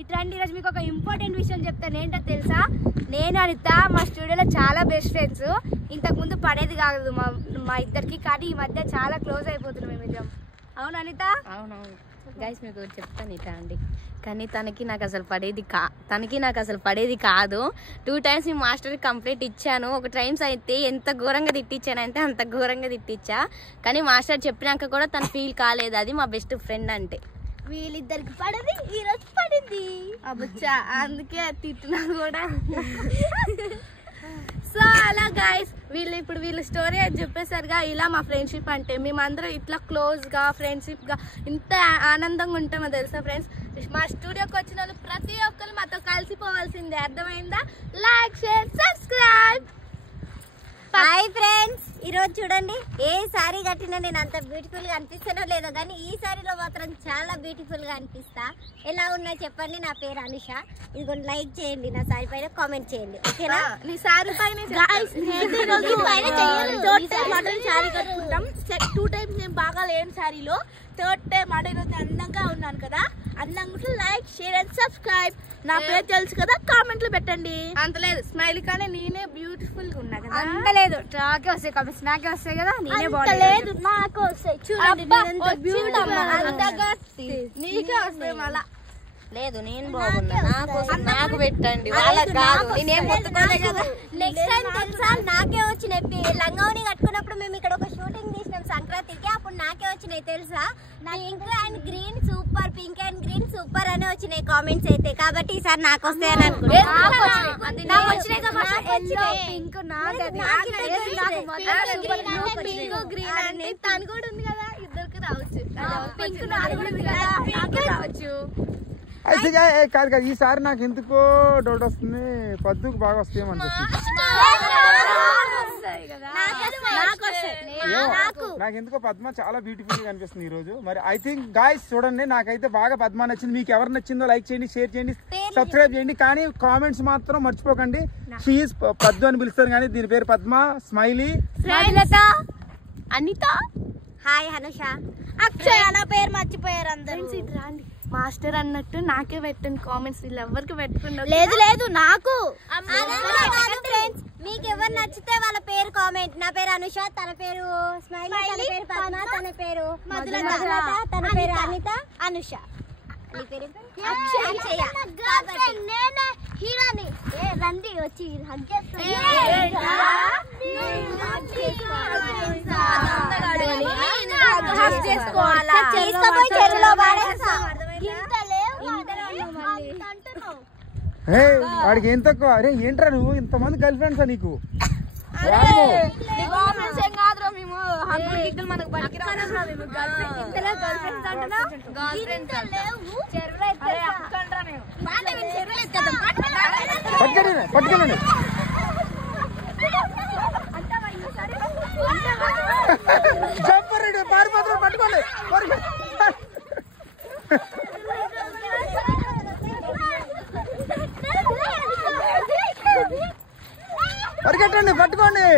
ఇట్లాంటి ఈరోజు మీకు ఒక ఇంపార్టెంట్ విషయం చెప్తాను. ఏంటో తెలుసా, నేను అనిత మా స్టూడియోలో చాలా బెస్ట్ ఫ్రెండ్స్. ఇంతకుముందు పడేది కాదు మా ఇద్దరికి, కానీ ఈ మధ్య చాలా క్లోజ్ అయిపోతున్నాం మేము ఇద్దరం. అవును అనిత? అవునవును గైస్, మీకు చెప్తాను ఇట్లా అండి. కానీ తనకి నాకు అసలు పడేది కాదు. 2 times నేను మాస్టర్ కంప్లైంట్ ఇచ్చాను. ఒక టైమ్స్ అయితే ఎంత ఘోరంగా తిట్టించానంటే అంత ఘోరంగా తిట్టించా. కానీ మాస్టర్ చెప్పినాక కూడా తను ఫీల్ కాలేదు. అది మా బెస్ట్ ఫ్రెండ్ అంటే. వీళ్ళిద్దరికి పడది, ఈరోజు పడింది అబ్బచ్చా, అందుకే తిట్టినా కూడా. సో అలా గైస్, వీళ్ళు స్టోరీ అది చెప్పేసరిగా ఇలా మా ఫ్రెండ్షిప్ అంటే మేమందరం ఇట్లా క్లోజ్గా ఫ్రెండ్షిప్గా ఇంత ఆనందంగా ఉంటామో తెలుసా ఫ్రెండ్స్. మా స్టూడియోకి వచ్చిన వాళ్ళు ప్రతి ఒక్కరు మాతో కలిసిపోవాల్సిందే, అర్థమైందా? Like, share, subscribe. Hi friends, ఈరోజు చూడండి ఏ సారీ కట్టినా నేను అంత బ్యూటిఫుల్ గా అనిపిస్తానో లేదో కానీ ఈ సారీలో మాత్రం చాలా బ్యూటిఫుల్ గా అనిపిస్తా. ఎలా ఉన్నా చెప్పండి. నా పేరు అనుష. ఇదిగోండి, లైక్ చేయండి, నా సారీ పైన కామెంట్ చేయండి, ఓకేనా? నీ సారీ పైన 2 times నేను బాగా లేని సారీలో 3rd time ఆడే రోజు అందంగా ఉన్నాను కదా. అందంగా లైక్, షేర్ అండ్ సబ్స్క్రైబ్. నా పేరు తెలుసు కదా, కామెంట్లు పెట్టండి. అంత లేదు, స్మైల్ కానీ నేనే బ్యూటిఫుల్ గా ఉన్నా కదా. అంత లేదు, నాకే వస్తాయి కామెంట్స్, నాకే వస్తాయి కదా. నేనే లేదు, నాకు వస్తాయి చూడండి. నీకే వస్తాయి మళ్ళా. లేదు, నేను బాగున్నా, నాకు పెట్టండి, వాళ్ళకి కాదు. నేనేం మొత్తుకోలే కదా. నెక్స్ట్ టైం తెలుసా నాకే వచ్చినాయి. లంగావని కట్టుకున్నప్పుడు మేము ఇక్కడ ఒక షూటింగ్ తీసినాం సంక్రాంతికి, అప్పుడు నాకే వచ్చినాయి తెలుసా. Pink and green super, pink and green super అని వచ్చినాయి కామెంట్స్ అయితే. కాబట్టి ఈసారి నాకు వస్తాయని అనుకుంటున్నాను. తను కూడా ఉంది కదా, ఇద్దరికి రావచ్చు. పింక్ రావచ్చు. అయితే కాదు కాదు, ఈసారి నాకు ఎందుకో డౌట్ వస్తుంది. పద్దుకు బాగా వస్తాయి అనిపిస్తుంది. నాకు ఎందుకో పద్మ చాలా బ్యూటిఫుల్ గా కనిపిస్తుంది ఈ రోజు. మరి ఐ థింక్ గాయ్స్ చూడండి, నాకైతే బాగా పద్మ నచ్చింది. మీకు ఎవరు నచ్చిందో లైక్ చేయండి, షేర్ చేయండి, సబ్స్క్రైబ్ చేయండి. కానీ కామెంట్స్ మాత్రం మర్చిపోకండి. షీఈస్ పద్దు అని పిలుస్తారు కానీ దీని పేరు పద్మ. స్మైలీ, అనిత, హాయ్ అనుష, అక్షయ. నా పేరు మర్చిపోయారు అందరూ. మాస్టర్ అన్నట్టు నాకే పెట్టండి కామెంట్స్, వీళ్ళు ఎవరికి పెట్టుకుంటారు. లేదు లేదు, నాకు ఫ్రెండ్స్. మీకు ఎవరు నచ్చితే వాళ్ళ పేరు కామెంట్. నా పేరు అనుష, తన పేరు స్మైలీ, తన పేరు పద్మ, తన పేరు మధులత, తన పేరు అనిత, అనుష. నీ పేరు అక్షయ. నేనే హీరోని. రండి వచ్చి హగ్ చేసుకోవాలా? చెరువులో పడేస్తా. వాడికి ఏం తక్కువ? అరే ఏంట్రా నువ్వు, ఇంతమంది గర్ల్ ఫ్రెండ్సా నీకు? పట్టుకెళ్ళండి. జంపర్ రెడీ, పారిపోతున్నా, పట్టుకోండి. పరిగెట్టండి, పట్టుకోండి.